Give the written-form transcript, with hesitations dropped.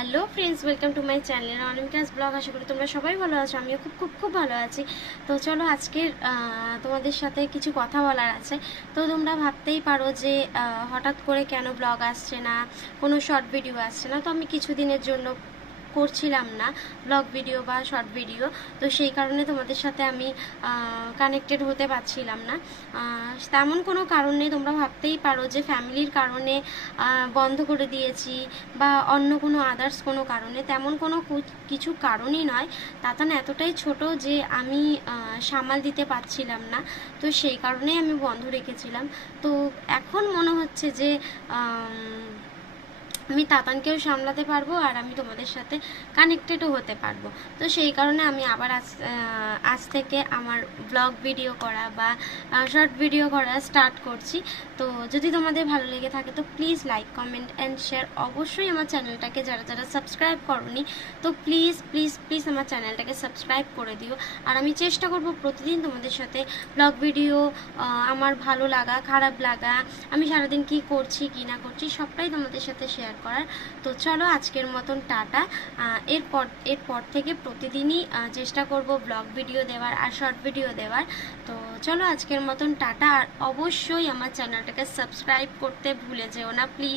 Hello friends, welcome to my channel Animika's blog. আশা করি তোমরা সবাই ভালো আছো, আমিও খুব খুব খুব ভালো আছি। তো চলো আজকের তোমাদের সাথে কিছু কথা বলার আছে। তো তোমরা ভাবতেই পারো যে হঠাৎ করে কেন ব্লগ আসছে না, কোনো শর্ট ভিডিও আসছে না। তো আমি কিছুদিনের জন্য করছিলাম না ব্লগ ভিডিও বা শর্ট ভিডিও, তো সেই কারণে তোমাদের সাথে আমি কানেক্টেড হতে পারছিলাম না। তেমন কোনো কারণ নেই, তোমরা ভাবতেই পারো যে ফ্যামিলির কারণে বন্ধ করে দিয়েছি বা অন্য কোনো আদার্স কোনো কারণে। তেমন কোনো কিছু কারণই নয়। তাতান এতটাই ছোট যে আমি সামাল দিতে পারছিলাম না, তো সেই কারণেই আমি বন্ধ রেখেছিলাম। তো এখন মনে হচ্ছে যে আমি তাতানকেও সামলাতে পারবো আর আমি তোমাদের সাথে কানেক্টেডও হতে পারবো। তো সেই কারণে আমি আবার আজ থেকে আমার ব্লগ ভিডিও করা বা শর্ট ভিডিও করা স্টার্ট করছি। তো যদি তোমাদের ভালো লেগে থাকে তো please like, comment and share. অবশ্যই আমার চ্যানেলটাকে যারা যারা সাবস্ক্রাইব করোনি তো প্লিজ প্লিজ প্লিজ আমার চ্যানেলটাকে সাবস্ক্রাইব করে দিও। আর আমি চেষ্টা করব প্রতিদিন তোমাদের সাথে ব্লগ ভিডিও, আমার ভালো লাগা খারাপ লাগা, আমি সারাদিন কি করছি কি না করছি সবটাই তোমাদের সাথে শেয়ার করার। তো চলো আজকের মতন টাটা। এরপর থেকে প্রতিদিনই চেষ্টা করব ব্লগ ভিডিও দেওয়ার আর শর্ট ভিডিও দেওয়ার। তো চলো আজকের মতন টাটা। আর অবশ্যই আমার চ্যানেলটাকে সাবস্ক্রাইব করতে ভুলে যেও না প্লিজ।